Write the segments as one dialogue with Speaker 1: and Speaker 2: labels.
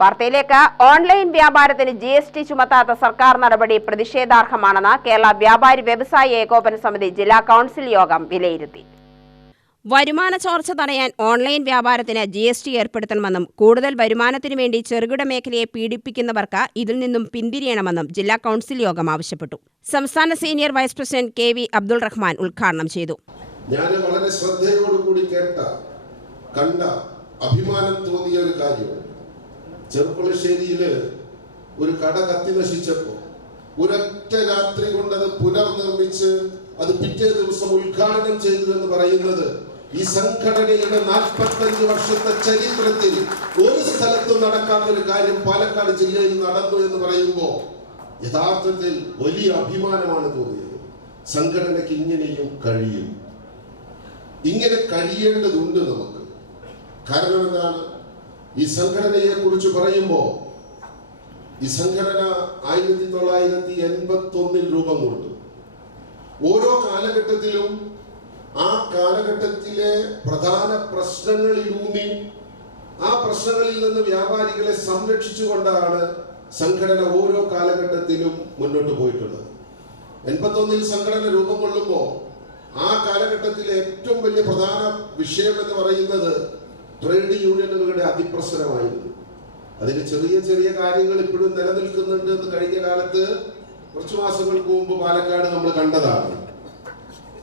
Speaker 1: വാർത്തയിലേക്ക്. ഓൺലൈൻ വ്യാപാരത്തിന് G S T ചുമത്താത്ത സർക്കാർ നടപടി പ്രതിഷേധാർഹമാണെന്ന് കേരള വ്യാപാരി വ്യവസായ ഏകോപന സമിതി ജില്ലാ കൗൺസിൽ യോഗം വിലയിരുത്തി. വരുമാന ചോർച്ച തടയാൻ ഓൺലൈൻ വ്യാപാരത്തിന് ജി എസ് ടി ഏർപ്പെടുത്തണമെന്നും കൂടുതൽ വരുമാനത്തിനു വേണ്ടി ചെറുകിട മേഖലയെ പീഡിപ്പിക്കുന്നവർക്ക് ഇതിൽ നിന്നും പിന്തിരിയണമെന്നും ജില്ലാ കൗൺസിൽ യോഗം ആവശ്യപ്പെട്ടു. സംസ്ഥാന senior vice president K V Abdul Rahman ഉദ്ഘാടനം ചെയ്തു.
Speaker 2: ഞാൻ വളരെ ശ്രദ്ധയോടുകൂടി കേട്ട കണ്ട അഭിമാനം തോന്നിയ ഒരു കാര്യം. ചെറുപ്പുളശ്ശേരിയിൽ ഒരു കട കത്തി നശിച്ചപ്പോ ഒരൊറ്റ രാത്രി കൊണ്ട് അത് പുനർനിർമ്മിച്ച് അത് പിറ്റേ ദിവസം ഉദ്ഘാടനം ചെയ്തു എന്ന് പറയുന്നത് ഈ സംഘടനയുടെ നാൽപ്പത്തഞ്ച് വർഷത്തെ ചരിത്രത്തിൽ ഒരു സ്ഥലത്തും നടക്കാത്ത ഒരു കാര്യം പാലക്കാട് ജില്ലയിൽ നടന്നു എന്ന് പറയുമ്പോൾ യഥാർത്ഥത്തിൽ വലിയ അഭിമാനമാണ് തോന്നിയത്. സംഘടനയ്ക്ക് ഇങ്ങനെയും കഴിയും. ഇങ്ങനെ കഴിയേണ്ടതുണ്ട് നമുക്ക്. കാരണം എന്താണ്? ഈ സംഘടനയെ കുറിച്ച് പറയുമ്പോൾ ഈ സംഘടന ആയിരത്തി തൊള്ളായിരത്തി എൺപത്തി ഒന്നിൽ രൂപം കൊണ്ടു ഓരോ കാലഘട്ടത്തിലും ആ കാലഘട്ടത്തിലെ പ്രധാന പ്രശ്നങ്ങളിലൂന്നി ആ പ്രശ്നങ്ങളിൽ നിന്ന് വ്യാപാരികളെ സംരക്ഷിച്ചുകൊണ്ടാണ് സംഘടന ഓരോ കാലഘട്ടത്തിലും മുന്നോട്ട് പോയിട്ടുള്ളത്. എൺപത്തൊന്നിൽ സംഘടന രൂപം കൊള്ളുമ്പോൾ ആ കാലഘട്ടത്തിലെ ഏറ്റവും വലിയ പ്രധാന വിഷയം എന്ന് പറയുന്നത് ട്രേഡ് യൂണിയനുകളുടെ അതിപ്രസരമായിരുന്നു. അതിന് ചെറിയ ചെറിയ കാര്യങ്ങൾ ഇപ്പോഴും നിലനിൽക്കുന്നുണ്ട് എന്ന് കഴിഞ്ഞ കാലത്ത് കുറച്ചു മാസങ്ങൾക്ക് മുമ്പ് പാലക്കാട് നമ്മൾ കണ്ടതാണ്.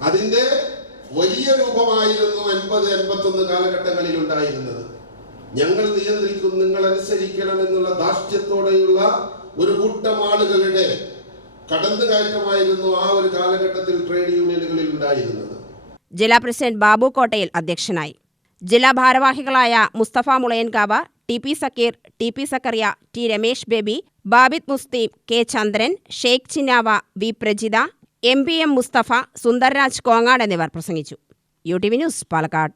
Speaker 2: അതിന്റെ വലിയ രൂപമായിരുന്നു എൺപത് എൺപത്തൊന്ന് കാലഘട്ടങ്ങളിൽ ഉണ്ടായിരുന്നത്. ഞങ്ങൾ നിയന്ത്രിക്കും നിങ്ങൾ അനുസരിക്കണം എന്നുള്ള ധാർഷ്ട്യത്തോടെയുള്ള ഒരു കൂട്ടം ആളുകളുടെ കടന്നുകയറ്റമായിരുന്നു ആ ഒരു കാലഘട്ടത്തിൽ ട്രേഡ് യൂണിയനുകളിൽ ഉണ്ടായിരുന്നത്.
Speaker 1: ജില്ലാ പ്രസിഡന്റ് ബാബു കോട്ടയിൽ അധ്യക്ഷനായി. ജില്ലാ ഭാരവാഹികളായ Mustafa Mulayankavu T P Zakir T P Zakariya T Ramesh Baby Babith Musthim K Chandran Sheikh Chinnava V Prajitha M P M Mustafa Sundarraj Kongad എന്നിവർ പ്രസംഗിച്ചു. U T V news Palakkad.